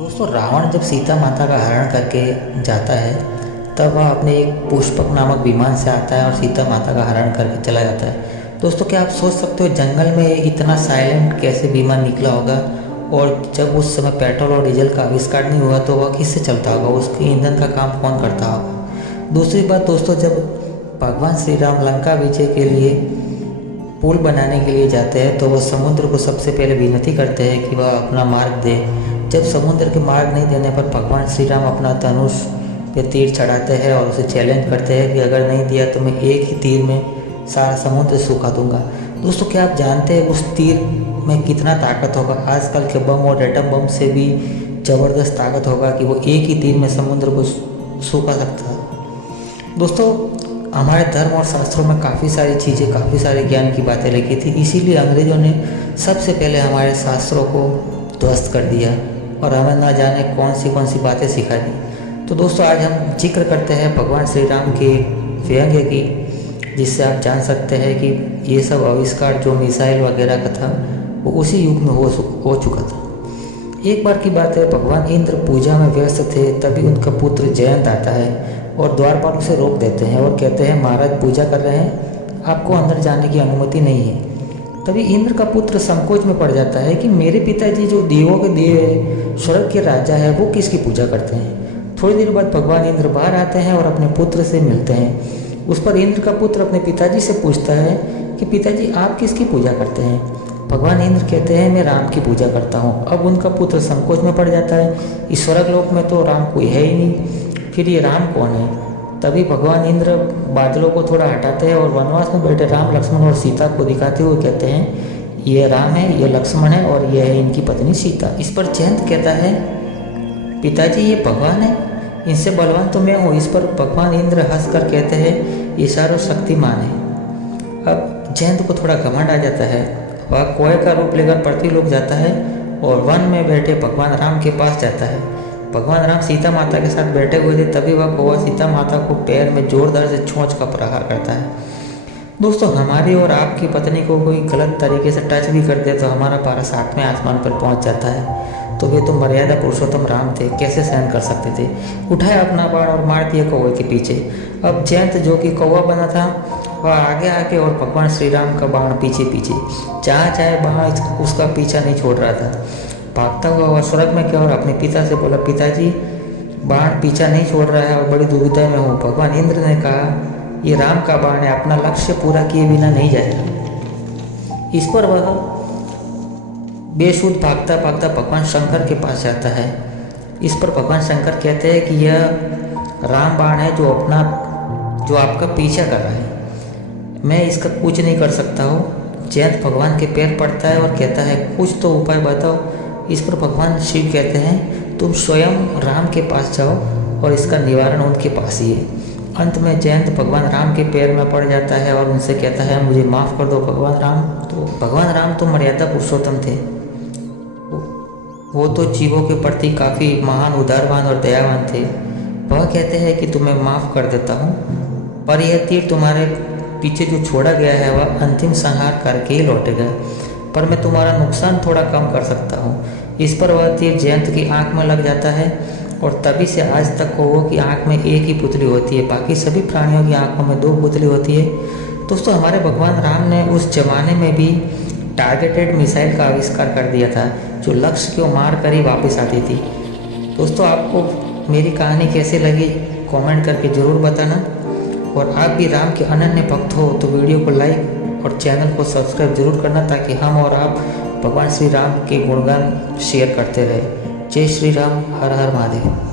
दोस्तों रावण जब सीता माता का हरण करके जाता है तब वह अपने एक पुष्पक नामक विमान से आता है और सीता माता का हरण करके चला जाता है। दोस्तों क्या आप सोच सकते हो जंगल में इतना साइलेंट कैसे विमान निकला होगा। और जब उस समय पेट्रोल और डीजल का आविष्कार नहीं हुआ तो वह किससे चलता होगा, उसके ईंधन का काम कौन करता होगा। दूसरी बात दोस्तों, जब भगवान श्री राम लंका विजय के लिए पुल बनाने के लिए जाते हैं तो वह समुद्र को सबसे पहले विनती करते हैं कि वह अपना मार्ग दे। जब समुद्र के मार्ग नहीं देने पर भगवान श्री राम अपना धनुष पे तीर चढ़ाते हैं और उसे चैलेंज करते हैं कि अगर नहीं दिया तो मैं एक ही तीर में सारा समुद्र सुखा दूंगा। दोस्तों क्या आप जानते हैं उस तीर में कितना ताकत होगा। आजकल के बम और एटम बम से भी ज़बरदस्त ताकत होगा कि वो एक ही तीर में समुद्र को सूखा सकता है। दोस्तों हमारे धर्म और शास्त्रों में काफ़ी सारी चीज़ें, काफ़ी सारे ज्ञान की बातें लिखी थी, इसीलिए अंग्रेज़ों ने सबसे पहले हमारे शास्त्रों को ध्वस्त कर दिया और हमें ना जाने कौन सी बातें सिखा दी। तो दोस्तों आज हम जिक्र करते हैं भगवान श्री राम के व्यंग्य की, जिससे आप जान सकते हैं कि ये सब आविष्कार जो मिसाइल वगैरह का था वो उसी युग में हो चुका था। एक बार की बात है, भगवान इंद्र पूजा में व्यस्त थे, तभी उनका पुत्र जयंत आता है और द्वारपाल उसे रोक देते हैं और कहते हैं महाराज पूजा कर रहे हैं, आपको अंदर जाने की अनुमति नहीं है। तभी इंद्र का पुत्र संकोच में पड़ जाता है कि मेरे पिताजी जो देवों के देव है, स्वर्ग के राजा है, वो किसकी पूजा करते हैं। थोड़ी देर बाद भगवान इंद्र बाहर आते हैं और अपने पुत्र से मिलते हैं। उस पर इंद्र का पुत्र अपने पिताजी से पूछता है कि पिताजी आप किसकी पूजा करते हैं। भगवान इंद्र कहते हैं मैं राम की पूजा करता हूँ। अब उनका पुत्र संकोच में पड़ जाता है, इस स्वर्ग लोक में तो राम कोई है ही नहीं, फिर ये राम कौन है। तभी भगवान इंद्र बादलों को थोड़ा हटाते हैं और वनवास में बैठे राम लक्ष्मण और सीता को दिखाते हुए कहते हैं ये राम है, ये लक्ष्मण है और यह है इनकी पत्नी सीता। इस पर जयंत कहता है पिताजी ये भगवान है, इनसे बलवान तो मैं हूँ। इस पर भगवान इंद्र हंसकर कहते हैं ये सर्वशक्तिमान है। अब जयंत को थोड़ा घमंड आ जाता है, वह कोए का रूप लेकर पृथ्वी लोक जाता है और वन में बैठे भगवान राम के पास जाता है। भगवान राम सीता माता के साथ बैठे हुए थे, तभी वह कौवा सीता माता को पैर में जोरदार से छोंच का प्रहार करता है। दोस्तों हमारी और आपकी पत्नी को कोई गलत तरीके से टच भी कर दे तो हमारा पारा 7वें आसमान पर पहुंच जाता है। तो वे तो मर्यादा पुरुषोत्तम राम थे, कैसे सहन कर सकते थे। उठाया अपना बाण और मार दिया कौवे के पीछे। अब जयंत जो कि कौवा बना था वह आगे आके और भगवान श्री राम का बाण पीछे पीछे, जहाँ चाहे बाण उसका पीछा नहीं छोड़ रहा था। भागता हुआ वह स्वर्ग में गया और अपने पिता से बोला पिताजी बाण पीछा नहीं छोड़ रहा है और बड़ी दुविधा में हूँ। भगवान इंद्र ने कहा ये राम का बाण है, अपना लक्ष्य पूरा किए बिना नहीं जाएगा। इस पर वह बेसुध भागता भागता भगवान शंकर के पास जाता है। इस पर भगवान शंकर कहते हैं कि यह राम बाण है जो आपका पीछा कर रहा है, मैं इसका कुछ नहीं कर सकता हूँ। जयंत भगवान के पैर पड़ता है और कहता है कुछ तो उपाय बताओ। इस पर भगवान शिव कहते हैं तुम स्वयं राम के पास जाओ और इसका निवारण उनके पास ही है। अंत में जयंत भगवान राम के पैर में पड़ जाता है और उनसे कहता है मुझे माफ़ कर दो भगवान राम। तो भगवान राम तो मर्यादा पुरुषोत्तम थे, वो तो जीवों के प्रति काफ़ी महान, उदारवान और दयावान थे। वह कहते हैं कि तुम्हें माफ़ कर देता हूँ, पर यह तीर तुम्हारे पीछे जो छोड़ा गया है वह अंतिम संहार करके ही लौटेगा, पर मैं तुम्हारा नुकसान थोड़ा कम कर सकता हूँ। इस पर वह तीर जयंत की आंख में लग जाता है और तभी से आज तक कौवों की आंख में एक ही पुतली होती है, बाकी सभी प्राणियों की आंखों में 2 पुतली होती है। दोस्तों हमारे भगवान राम ने उस जमाने में भी टारगेटेड मिसाइल का आविष्कार कर दिया था जो लक्ष्य को मार कर ही वापस आती थी। दोस्तों आपको मेरी कहानी कैसे लगी कमेंट करके ज़रूर बताना, और आप भी राम के अनन्य भक्त हो तो वीडियो को लाइक और चैनल को सब्सक्राइब जरूर करना, ताकि हम और आप भगवान श्री राम के गुणगान शेयर करते रहे। जय श्री राम, हर हर महादेव।